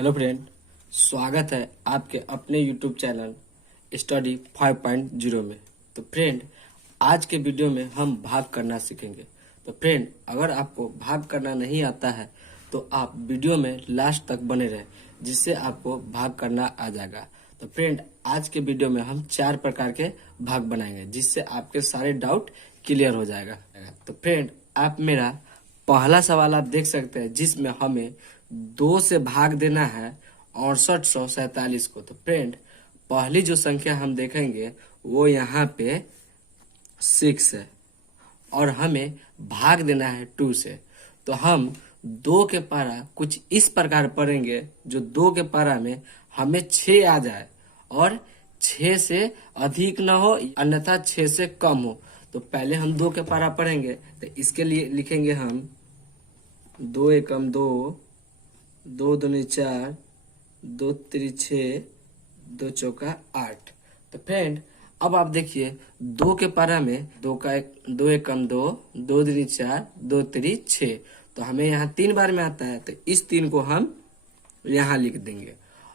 Hello friend, स्वागत है आपके अपने यूट्यूब चैनल स्टडी 5.0 में। तो फ्रेंड, आज के वीडियो में हम भाग करना सीखेंगे। तो फ्रेंड, अगर आपको भाग करना नहीं आता है तो आप वीडियो में लास्ट तक बने रहे, जिससे आपको भाग करना आ जाएगा। तो फ्रेंड, आज के वीडियो में हम 4 प्रकार के भाग बनाएंगे, जिससे आपके सारे डाउट क्लियर हो जाएगा। तो फ्रेंड, आप मेरा पहला सवाल आप देख सकते हैं, जिसमें हमें 2 से भाग देना है 6847 को। तो फ्रेंड, पहली जो संख्या हम देखेंगे वो यहाँ पे 6 है और हमें भाग देना है 2 से। तो हम 2 के पारा कुछ इस प्रकार पढ़ेंगे जो 2 के पारा में हमें 6 आ जाए और 6 से अधिक ना हो, अन्यथा 6 से कम हो। तो पहले हम 2 के पारा पढ़ेंगे। तो इसके लिए लिखेंगे हम 2 एकम 2, 2 दूनी 4, 2 तिरी 6, 2 चौका 8। तो फ्रेंड, अब आप देखिए 2 के पारा में 2 एकम 2, 2 दूनी 4, 2 तिरी 6। तो हमें यहाँ 3 बार में आता है, तो इस 3 को हम यहाँ लिख देंगे।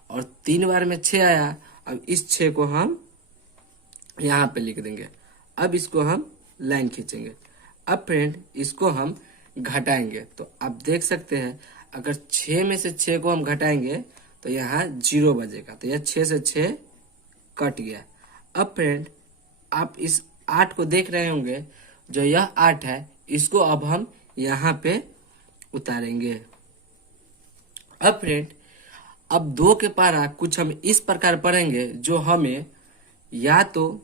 और 3 बार में 6 आया, अब इस 6 को हम यहाँ पे लिख देंगे। अब इसको हम लाइन खींचेंगे। अब फ्रेंड, इसको हम घटाएंगे। तो आप देख सकते हैं, अगर 6 में से 6 को हम घटाएंगे तो यहाँ 0 बजेगा। तो यह 6 से 6 कट गया। अब फ्रेंड, आप इस 8 को देख रहे होंगे, जो यह 8 है, इसको अब हम यहाँ पे उतारेंगे। अब फ्रेंड, अब 2 के पारा कुछ हम इस प्रकार पढ़ेंगे जो हमें या तो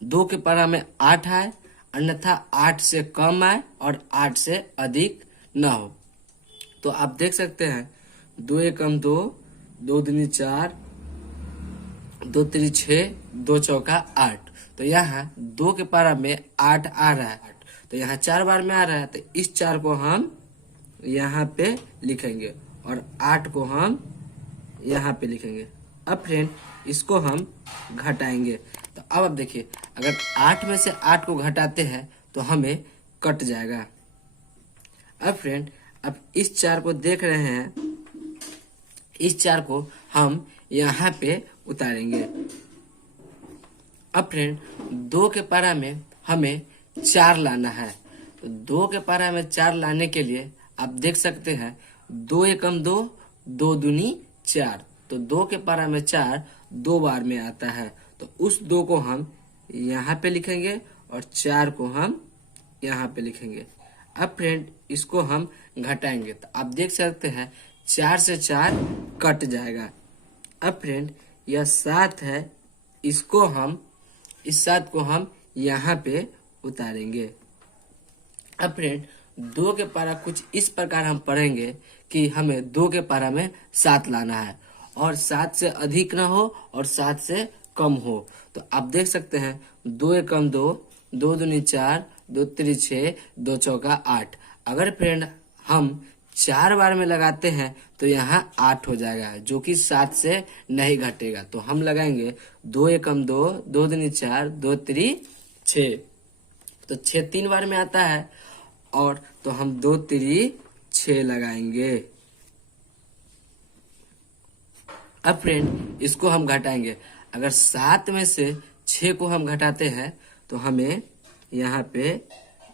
2 के पारा में 8 आए, अन्यथा 8 से कम आए और 8 से अधिक न हो। तो आप देख सकते हैं 2 एकम 2, 2 दूनी 4, 2 तिरी 6, 2 चौका 8। तो यहाँ 2 के पारा में 8 आ रहा है, तो यहाँ 4 बार में आ रहा है, तो इस 4 को हम यहाँ पे लिखेंगे और 8 को हम यहाँ पे लिखेंगे। अब फ्रेंड, इसको हम घटाएंगे। तो अब आप देखिए, अगर 8 में से 8 को घटाते हैं तो हमें कट जाएगा। अब फ्रेंड, अब इस 4 को देख रहे हैं, इस 4 को हम यहाँ पे उतारेंगे। अब फ्रेंड, 2 के पारा में हमें 4 लाना है। तो 2 के पारा में 4 लाने के लिए आप देख सकते हैं 2 एकम 2, 2 दूनी 4। तो 2 के पारा में 4 2 बार में आता है, तो उस 2 को हम यहाँ पे लिखेंगे और 4 को हम यहाँ पे लिखेंगे। अब फ्रेंड, इसको हम घटाएंगे। तो आप देख सकते हैं 4 से 4 कट जाएगा। अब फ्रेंड, यह 7 है, इसको हम इस 7 को हम यहाँ पे उतारेंगे। अब फ्रेंड, 2 के पारा कुछ इस प्रकार हम पढ़ेंगे कि हमें 2 के पारा में 7 लाना है और 7 से अधिक ना हो और 7 से कम हो। तो आप देख सकते हैं 2 एकम 2, 2 दूनी 4, 2 तिरी 6, 2 चौका 8। अगर फ्रेंड हम 4 बार में लगाते हैं तो यहाँ 8 हो जाएगा, जो कि 7 से नहीं घटेगा। तो हम लगाएंगे 2 एकम 2, 2 दूनी 4, 2 तिरी 6। तो 6 3 बार में आता है, और तो हम 2 तिरी 6 लगाएंगे। अब फ्रेंड, इसको हम घटाएंगे। अगर 7 में से 6 को हम घटाते हैं तो हमें यहाँ पे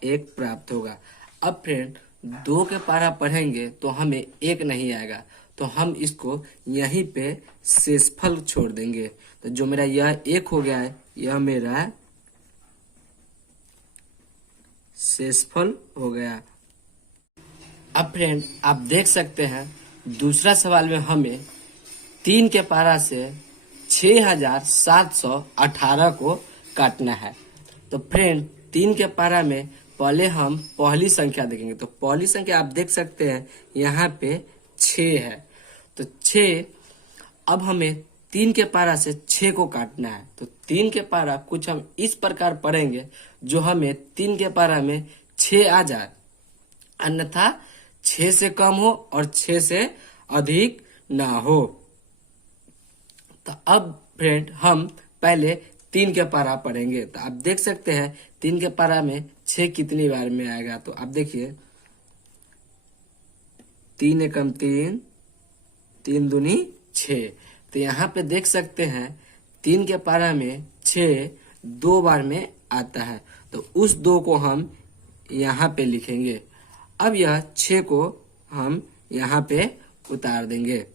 1 प्राप्त होगा। अब फ्रेंड, 2 के पारा पढ़ेंगे तो हमें 1 नहीं आएगा, तो हम इसको यहीं पे शेषफल छोड़ देंगे। तो जो मेरा यह 1 हो गया है, यह मेरा शेषफल हो गया। अब फ्रेंड, आप देख सकते हैं दूसरा सवाल में हमें 3 के पारा से 6718 को काटना है। तो फ्रेंड, 3 के पारा में पहले हम पहली संख्या देखेंगे। तो पहली संख्या आप देख सकते हैं यहाँ पे 6 है। तो 6, अब हमें 3 के पारा से 6 को काटना है। तो 3 के पारा कुछ हम इस प्रकार पढ़ेंगे जो हमें 3 के पारा में 6 आ जाए, अन्यथा 6 से कम हो और 6 से अधिक ना हो। तो अब फ्रेंड, हम पहले 3 के पारा पढ़ेंगे। तो आप देख सकते हैं 3 के पारा में 6 कितनी बार में आएगा। तो आप देखिए 3 एकम 3, तीन दूनी 6। तो यहाँ पे देख सकते हैं 3 के पारा में 6 2 बार में आता है, तो उस 2 को हम यहाँ पे लिखेंगे। अब यह 6 को हम यहाँ पे उतार देंगे।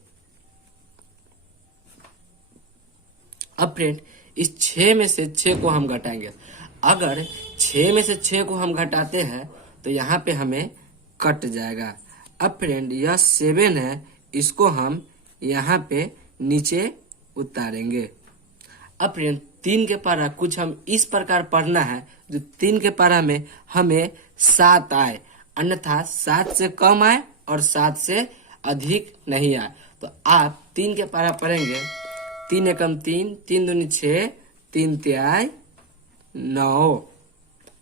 अब फ्रेंड इस 6 में से 6 को हम घटाएंगे। अगर 6 में से 6 को हम घटाते हैं तो यहाँ पे हमें कट जाएगा। अब फ्रेंड यह 7 है, इसको हम यहाँ पे नीचे उतारेंगे। अब फ्रेंड 3 के पारा कुछ हम इस प्रकार पढ़ना है जो 3 के पारा में हमें 7 आए, अन्यथा 7 से कम आए और 7 से अधिक नहीं आए। तो आप 3 के पारा पढ़ेंगे 3 एकम 3, 3 दूनी 6, 3 तिहाई 9।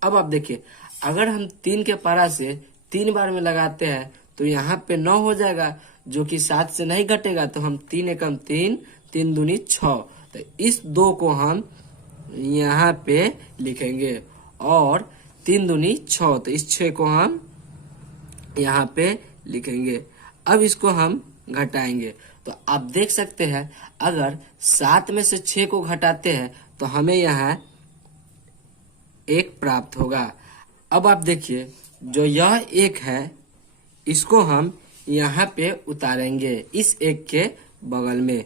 अब आप देखिए अगर हम 3 के पारा से 3 बार में लगाते हैं तो यहाँ पे 9 हो जाएगा, जो कि 7 से नहीं घटेगा। तो हम 3 एकम 3, 3 दूनी 6, तो इस 2 को हम यहाँ पे लिखेंगे और 3 दूनी 6, तो इस 6 को हम यहाँ पे लिखेंगे। अब इसको हम घटाएंगे तो आप देख सकते हैं अगर 7 में से 6 को घटाते हैं तो हमें यहाँ 1 प्राप्त होगा। अब आप देखिए जो यह 1 है इसको हम यहाँ पे उतारेंगे इस 1 के बगल में।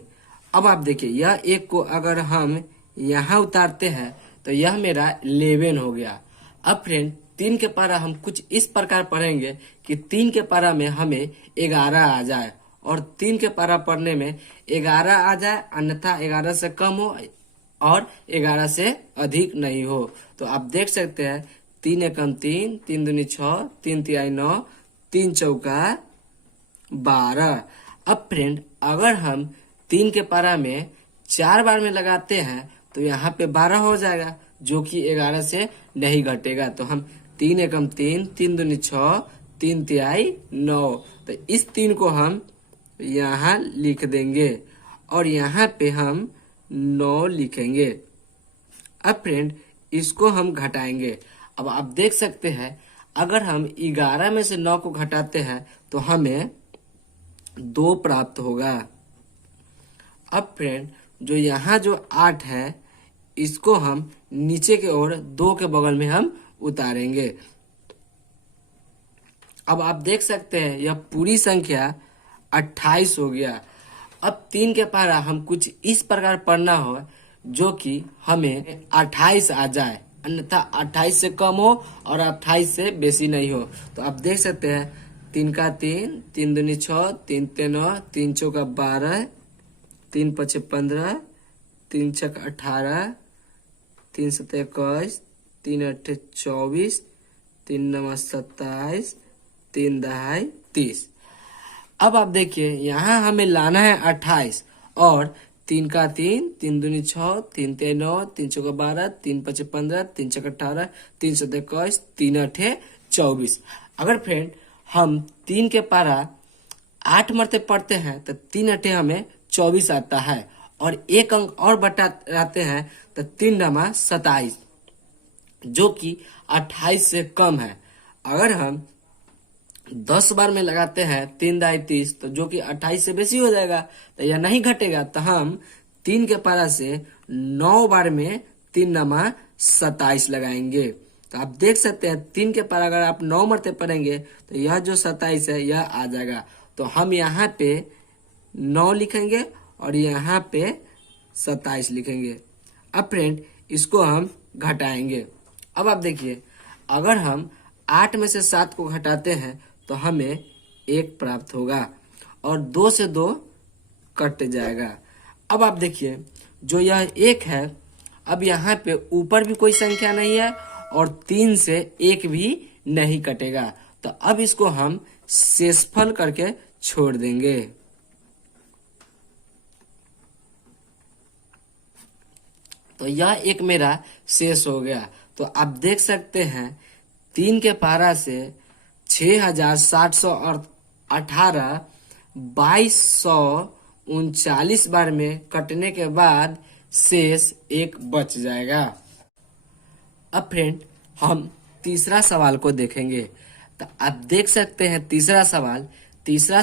अब आप देखिए यह 1 को अगर हम यहाँ उतारते हैं तो यह मेरा 11 हो गया। अब फ्रेंड 3 के पारा हम कुछ इस प्रकार पढ़ेंगे कि 3 के पारा में हमें 11 आ जाए और 3 के पारा पढ़ने में 11 आ जाए, अन्यथा 11 से कम हो और 11 से अधिक नहीं हो। तो आप देख सकते हैं 3 एकम 3, 3 दूनी 6, 3 तिहाई 9, 3 चौका 12। अब फ्रेंड अगर हम 3 के पारा में 4 बार में लगाते हैं तो यहाँ पे 12 हो जाएगा, जो कि 11 से नहीं घटेगा। तो हम 3 एकम 3, 3 दूनी 6, 3 तिहाई 9, तो इस 3 को हम यहाँ लिख देंगे और यहाँ पे हम 9 लिखेंगे। अब फ्रेंड इसको हम घटाएंगे। अब आप देख सकते हैं अगर हम 11 में से 9 को घटाते हैं तो हमें 2 प्राप्त होगा। अब फ्रेंड जो यहाँ जो 8 है इसको हम नीचे की ओर 2 के बगल में हम उतारेंगे। अब आप देख सकते हैं यह पूरी संख्या 28 हो गया। अब 3 के पारा हम कुछ इस प्रकार पढ़ना हो जो कि हमें 28 आ जाए, अन्यथा 28 से कम हो और 28 से बेसी नहीं हो। तो आप देख सकते हैं 3 का 3, 3 दूनी 6, 3 ते 9, 3 चौका 12, 3 पचे 15, 3 छक 18, 3 सते 21, 3 अट्ठे 24, 3 नवा 27, 3 दहाई 30। अब आप देखिए यहाँ हमें लाना है 28 और 3 का 3, 3 दूनी 6, 3 ते 9, 3 चौका 12, 3 पचे 15, 3 छक 18, 3 सते 21, 3 अट्ठे 24। अगर फ्रेंड हम 3 के पारा 8 मरते पढ़ते हैं तो 3 अट्ठे हमें 24 आता है और 1 अंक और बढ़ाते हैं तो 3 नमा 27, जो कि 28 से कम है। अगर हम 10 बार में लगाते हैं 3 दाई 30, तो जो कि 28 से बेसी हो जाएगा, तो यह नहीं घटेगा। तो हम 3 के पारा से 9 बार में 3 नमा 27 लगाएंगे। तो आप देख सकते हैं 3 के पारा अगर आप 9 मरते पढ़ेंगे तो यह जो 27 है यह आ जाएगा। तो हम यहाँ पे 9 लिखेंगे और यहाँ पे 27 लिखेंगे। अब फ्रेंड इसको हम घटाएंगे। अब आप देखिए अगर हम 8 में से 7 को घटाते हैं तो हमें 1 प्राप्त होगा और 2 से 2 कट जाएगा। अब आप देखिए जो यह 1 है, अब यहाँ पे ऊपर भी कोई संख्या नहीं है और 3 से 1 भी नहीं कटेगा, तो अब इसको हम शेषफल करके छोड़ देंगे। तो यह एक मेरा शेष हो गया। तो आप देख सकते हैं 3 के पारा से 6718 2239 बार में कटने के बाद शेष 1 बच जाएगा। अब फ्रेंड हम तीसरा सवाल को देखेंगे। तो आप देख सकते हैं तीसरा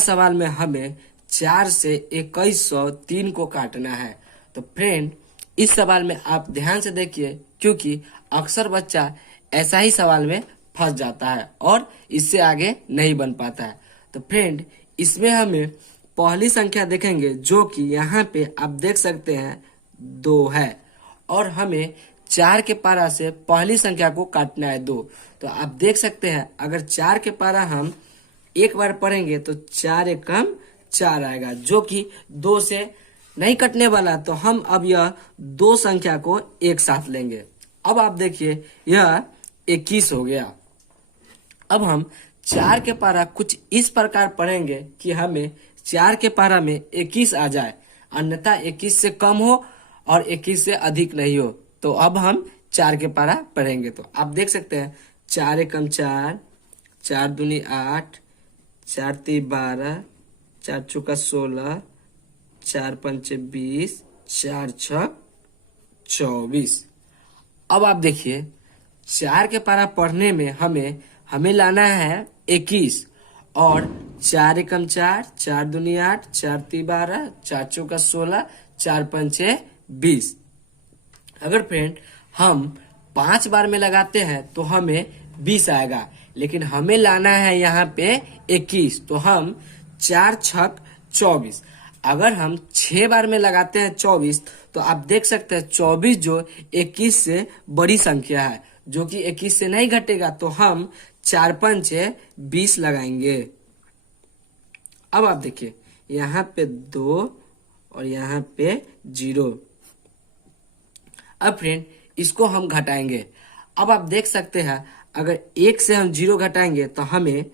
सवाल में हमें 4 से 2103 को काटना है। तो फ्रेंड इस सवाल में आप ध्यान से देखिए, क्योंकि अक्सर बच्चा ऐसा ही सवाल में फंस जाता है और इससे आगे नहीं बन पाता है। तो फ्रेंड इसमें हमें पहली संख्या देखेंगे जो कि यहाँ पे आप देख सकते हैं 2 है, और हमें 4 के पारा से पहली संख्या को काटना है 2। तो आप देख सकते हैं अगर 4 के पारा हम एक बार पढ़ेंगे तो 4 एकम 4 आएगा, जो कि 2 से नहीं कटने वाला। तो हम अब यह 2 संख्या को एक साथ लेंगे। अब आप देखिए यह 21 हो गया। अब हम 4 के पारा कुछ इस प्रकार पढ़ेंगे कि हमें 4 के पारा में 21 आ जाए, अन्यथा 21 से कम हो और 21 से अधिक नहीं हो। तो अब हम 4 के पारा पढ़ेंगे। तो आप देख सकते हैं 4 एकम 4, 4 दूनी 8, 4 तीन 12, 4 चौका 16, 4 पंचे 20, 4 छक 24। अब आप देखिए 4 के पारा पढ़ने में हमें लाना है 21, और 4 एकम 4, 4 दूनी 8, 4 तीन 12, 4 चौका 16, 4 पंचे 20। अगर फ्रेंड हम 5 बार में लगाते हैं तो हमें 20 आएगा, लेकिन हमें लाना है यहाँ पे 21। तो हम 4 छक 24। अगर हम 6 बार में लगाते हैं 24, तो आप देख सकते हैं 24 जो 21 से बड़ी संख्या है, जो कि 21 से नहीं घटेगा। तो हम 4 पंचे 20 लगाएंगे। अब आप देखिए यहाँ पे 2 और यहाँ पे 0। अब फ्रेंड इसको हम घटाएंगे। अब आप देख सकते हैं अगर 1 से हम 0 घटाएंगे तो हमें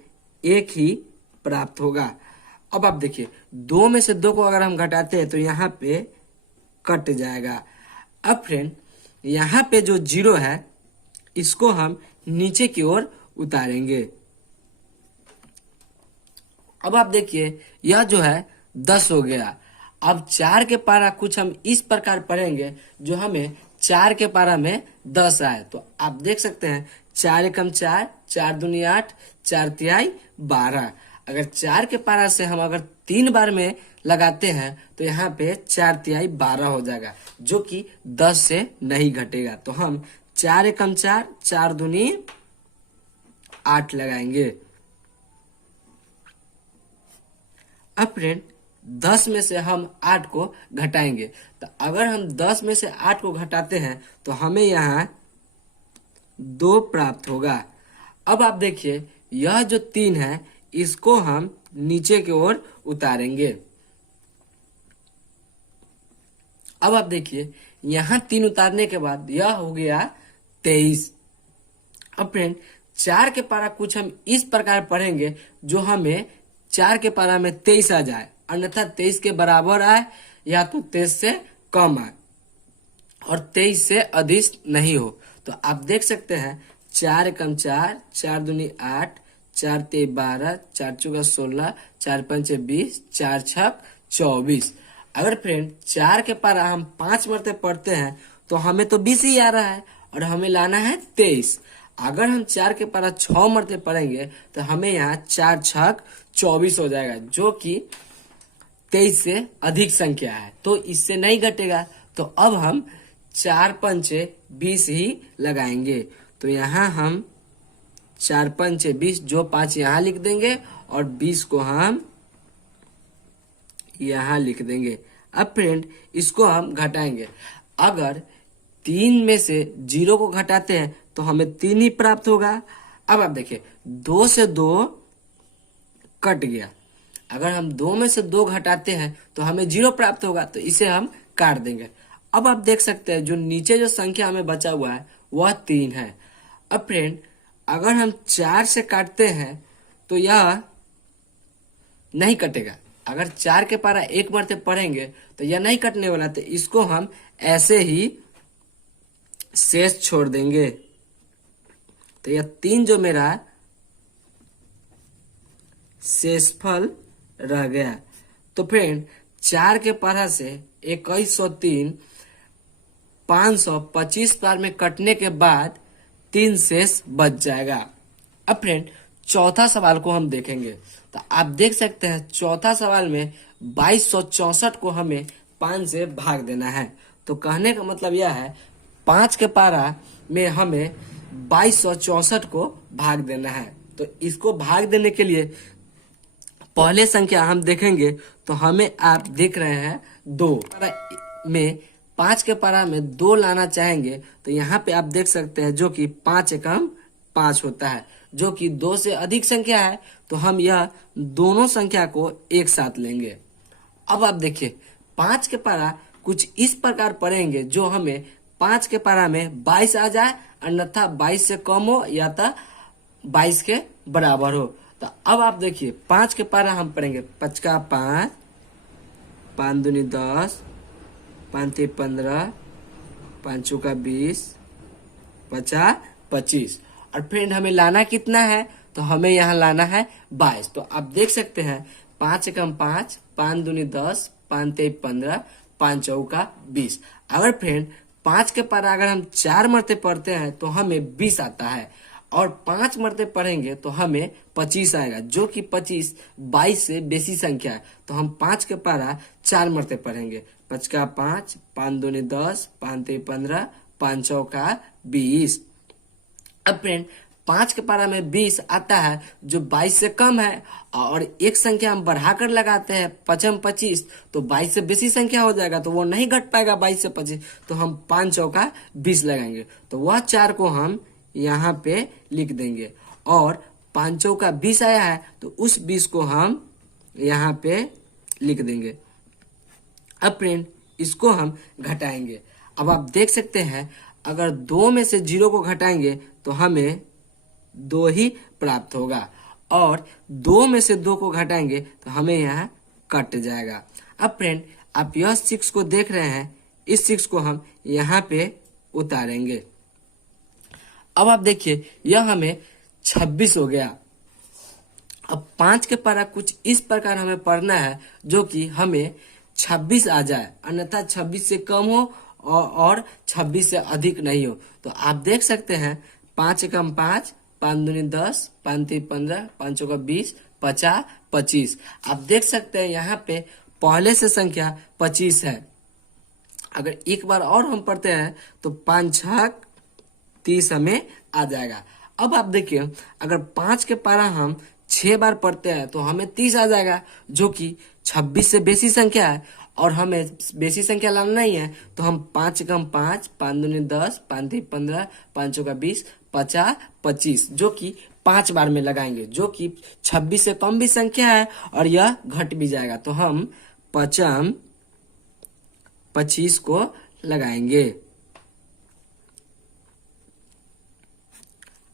1 ही प्राप्त होगा। अब आप देखिए 2 में से 2 को अगर हम घटाते हैं तो यहाँ पे कट जाएगा। अब फ्रेंड यहाँ पे जो 0 है इसको हम नीचे की ओर उतारेंगे। अब आप देखिए यह जो है 10 हो गया। अब 4 के पारा कुछ हम इस प्रकार पढ़ेंगे जो हमें 4 के पारा में 10 आए। तो आप देख सकते हैं 4 एकम 4, 4 दूनी 8, 4 तिहाई 12। अगर 4 के पारा से हम अगर 3 बार में लगाते हैं तो यहाँ पे 4 तिहाई 12 हो जाएगा, जो कि 10 से नहीं घटेगा। तो हम 4 एकम 4, 4 दूनी 8 लगाएंगे। अब फ्रेंड 10 में से हम 8 को घटाएंगे। तो अगर हम 10 में से 8 को घटाते हैं तो हमें यहाँ 2 प्राप्त होगा। अब आप देखिए यह जो 3 है इसको हम नीचे की ओर उतारेंगे। अब आप देखिए यहाँ 3 उतारने के बाद यह हो गया 23। अब फ्रेंड 4 के पारा कुछ हम इस प्रकार पढ़ेंगे जो हमें 4 के पारा में 23 आ जाए, अन्यथा 23 के बराबर आए या तो 23 से कम आए और 23 से अधिक नहीं हो। तो आप देख सकते हैं 4 एकम 4, 4 दूनी 8, 4 तीन 12, 4 चौका 16, 4 पंचे 20, 4 छक 24। अगर फ्रेंड 4 के पारा हम 5 मरते पढ़ते हैं तो हमें तो 20 ही आ रहा है और हमें लाना है 23। अगर हम 4 के पारा 6 मरते पढ़ेंगे तो हमें यहाँ 4 छक 24 हो जाएगा, जो कि 23 से अधिक संख्या है, तो इससे नहीं घटेगा। तो अब हम 4 पंचे 20 ही लगाएंगे। तो यहाँ हम 4 पंचे 20, जो 5 यहाँ लिख देंगे और 20 को हम यहाँ लिख देंगे। अब फ्रेंड इसको हम घटाएंगे। अगर 3 में से 0 को घटाते हैं तो हमें 3 ही प्राप्त होगा। अब आप देखिए 2 से 2 कट गया। अगर हम 2 में से 2 घटाते हैं तो हमें 0 प्राप्त होगा, तो इसे हम काट देंगे। अब आप देख सकते हैं जो नीचे जो संख्या हमें बचा हुआ है वह 3 है। अब फ्रेंड अगर हम 4 से काटते हैं तो यह नहीं कटेगा। अगर 4 के पारा 1 मरते पढ़ेंगे तो यह नहीं कटने वाला, तो इसको हम ऐसे ही शेष छोड़ देंगे। तो यह 3 जो मेरा शेषफल रह गया। तो फ्रेंड 4 के पारा से 2103 525 बार में कटने के बाद 3 शेष बच जाएगा। अब फ्रेंड चौथा सवाल को हम देखेंगे। तो आप देख सकते हैं चौथा सवाल में 2264 को हमें 5 से भाग देना है। तो कहने का मतलब यह है 5 के पारा में हमें 2264 को भाग देना है। तो इसको भाग देने के लिए पहले संख्या हम देखेंगे तो हमें आप देख रहे हैं 2 में 5 के पारा में 2 लाना चाहेंगे तो यहाँ पे आप देख सकते हैं जो कि 5 एकम 5 होता है, जो कि 2 से अधिक संख्या है। तो हम यह दोनों संख्या को एक साथ लेंगे। अब आप देखिए 5 के पारा कुछ इस प्रकार पढ़ेंगे जो हमें 5 के पारा में 22 आ जाए, अन्यथा 22 से कम हो या तो 22 के बराबर हो। तो अब आप देखिए 5 के पारा हम पढ़ेंगे 5 का 5, 5 दूनी 10, 5 तीन 15, 5 चौका 20, 50 25। और फ्रेंड हमें लाना कितना है? तो हमें यहाँ लाना है 22। तो आप देख सकते हैं 5 एकम 5, 5 दूनी 10, 5 तेईस 15, 5 चौका 20। अगर फ्रेंड 5 के पारा अगर हम 4 मरते पढ़ते हैं तो हमें 20 आता है, और 5 मरते पढ़ेंगे तो हमें 25 आएगा, जो कि 25 22 से बेसी संख्या है। तो हम 5 के पारा 4 मरते पढ़ेंगे 5 का 5, 5 दूनी 10, 5 तेईस 15, 5 चौका 20। अब फ्रेंड 5 के पारा में 20 आता है जो 22 से कम है, और एक संख्या हम बढ़ाकर लगाते हैं 5 25, तो 22 से बेसी संख्या हो जाएगा तो वो नहीं घट पाएगा 22 से 25। तो हम 5 चौका 20 लगाएंगे, तो वह 4 को हम यहाँ पे लिख देंगे, और 5 चौका 20 आया है तो उस 20 को हम यहाँ पे लिख देंगे। अब फ्रेंड इसको हम घटाएंगे। अब आप देख सकते हैं अगर 2 में से 0 को घटाएंगे तो हमें 2 ही प्राप्त होगा, और 2 में से 2 को घटाएंगे तो हमें यहाँ कट जाएगा। अब फ्रेंड आप यह 6 को देख रहे हैं, इस 6 को हम यहाँ पे उतारेंगे। अब आप देखिए यह हमें 26 हो गया। अब 5 के पारा कुछ इस प्रकार हमें पढ़ना है जो कि हमें 26 आ जाए, अन्यथा 26 से कम हो और 26 से अधिक नहीं हो। तो आप देख सकते हैं 5 एकम 5, 5 दूनी 10, 5 तीन 15, 5 चौका 20, 50 25। आप देख सकते हैं यहाँ पे पहले से संख्या 25 है। अगर एक बार और हम पढ़ते हैं तो 5 छक 30 हमें आ जाएगा। अब आप देखिए अगर 5 के पारा हम 6 बार पढ़ते हैं तो हमें 30 आ जाएगा, जो कि 26 से बेसी संख्या है, और हमें बेसी संख्या लाना नहीं है। तो हम 5 एकम 5, 5 दूनी 10, 5 तीन 15, 5 चौका 20, 50 25, जो कि 5 बार में लगाएंगे, जो कि 26 से कम भी संख्या है और यह घट भी जाएगा। तो हम 5 25 को लगाएंगे।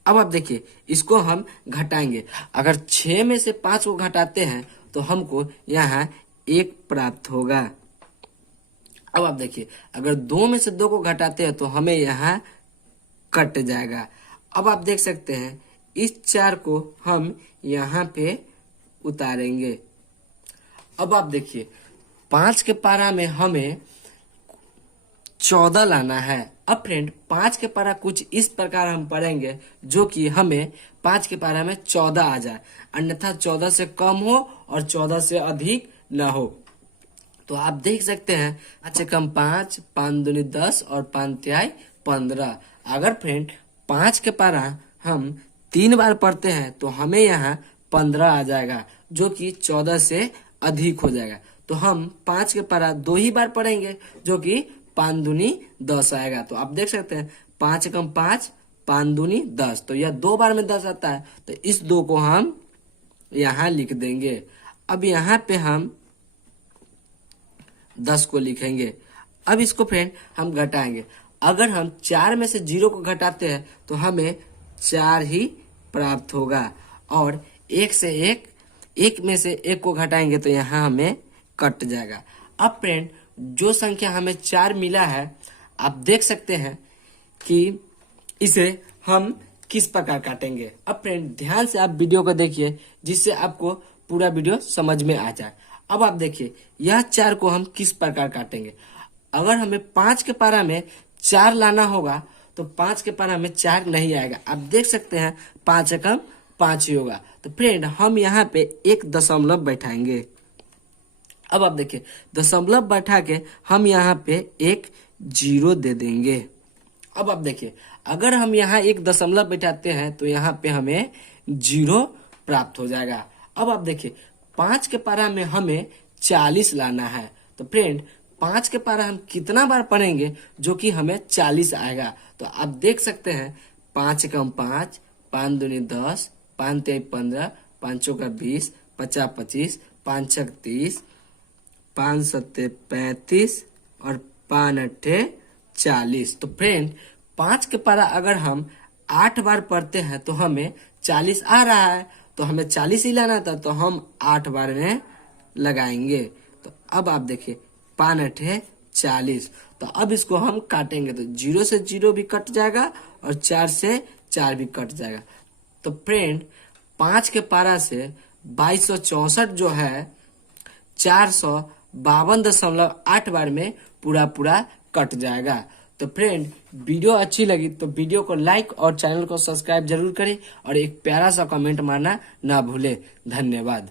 अब आप देखिए इसको हम घटाएंगे। अगर 6 में से 5 को घटाते हैं तो हमको यहाँ 1 प्राप्त होगा। अब आप देखिए अगर 2 में से 2 को घटाते हैं तो हमें यहाँ कट जाएगा। अब आप देख सकते हैं इस 4 को हम यहाँ पे उतारेंगे। अब आप देखिए 5 के पारा में हमें 14 लाना है। अब फ्रेंड 5 के पारा कुछ इस प्रकार हम पढ़ेंगे जो कि हमें 5 के पारा में 14 आ जाए, अन्यथा 14 से कम हो और 14 से अधिक न हो। तो आप देख सकते हैं 5 एकम 5, 5 दूनी 10 और 5 तिहाई 15। अगर फ्रेंड 5 के पारा हम 3 बार पढ़ते हैं तो हमें यहाँ 15 आ जाएगा, जो कि 14 से अधिक हो जाएगा। तो हम 5 के पारा 2 ही बार पढ़ेंगे, जो कि 5 दूनी 10 आएगा। तो आप देख सकते हैं 5 एकम 5, 5 दूनी 10, तो यह 2 बार में 10 आता है। तो इस 2 को हम यहाँ लिख देंगे। अब यहाँ पे हम 10 को लिखेंगे। अब इसको फ्रेंड हम घटाएंगे। अगर हम 4 में से 0 को घटाते हैं तो हमें 4 ही प्राप्त होगा, और 1 से 1 में से 1 को घटाएंगे तो यहाँ हमें कट जाएगा। अब फ्रेंड जो संख्या हमें 4 मिला है, आप देख सकते हैं कि इसे हम किस प्रकार काटेंगे। अब फ्रेंड ध्यान से आप वीडियो को देखिए जिससे आपको पूरा वीडियो समझ में आ जाए। अब आप देखिए यह 4 को हम किस प्रकार काटेंगे। अगर हमें 5 के पारा में 4 लाना होगा तो 5 के पारा में 4 नहीं आएगा। आप देख सकते हैं 5 एकम 5 ही होगा। तो फ्रेंड हम यहाँ पे एक दशमलव बैठाएंगे। अब आप देखिए दशमलव बैठा के हम यहाँ पे एक जीरो दे देंगे। अब आप देखिए अगर हम यहाँ एक दशमलव बैठाते हैं तो यहाँ पे हमें जीरो प्राप्त हो जाएगा। अब आप देखिए 5 के पारा में हमें 40 लाना है। तो फ्रेंड 5 के पारा हम कितना बार पढ़ेंगे जो कि हमें 40 आएगा। तो आप देख सकते हैं 5 एकम 5, 5 दूनी 10, 5 तेई 15, 5 चौका 20, 50 25, 5 छक 30, 5 सत्ते 35 और 5 अट्ठे 40। तो फ्रेंड 5 के पारा अगर हम 8 बार पढ़ते हैं तो हमें 40 आ रहा है। तो हमें 40 ही लाना था तो हम 8 बार में लगाएंगे। तो अब आप देखिए 5 अट्ठे 40। तो अब इसको हम काटेंगे तो 0 से 0 भी कट जाएगा और 4 से 4 भी कट जाएगा। तो फ्रेंड 5 के पारा से 2264 जो है 452.8 बार में पूरा कट जाएगा। तो फ्रेंड वीडियो अच्छी लगी तो वीडियो को लाइक और चैनल को सब्सक्राइब जरूर करें और एक प्यारा सा कमेंट मारना ना भूले। धन्यवाद।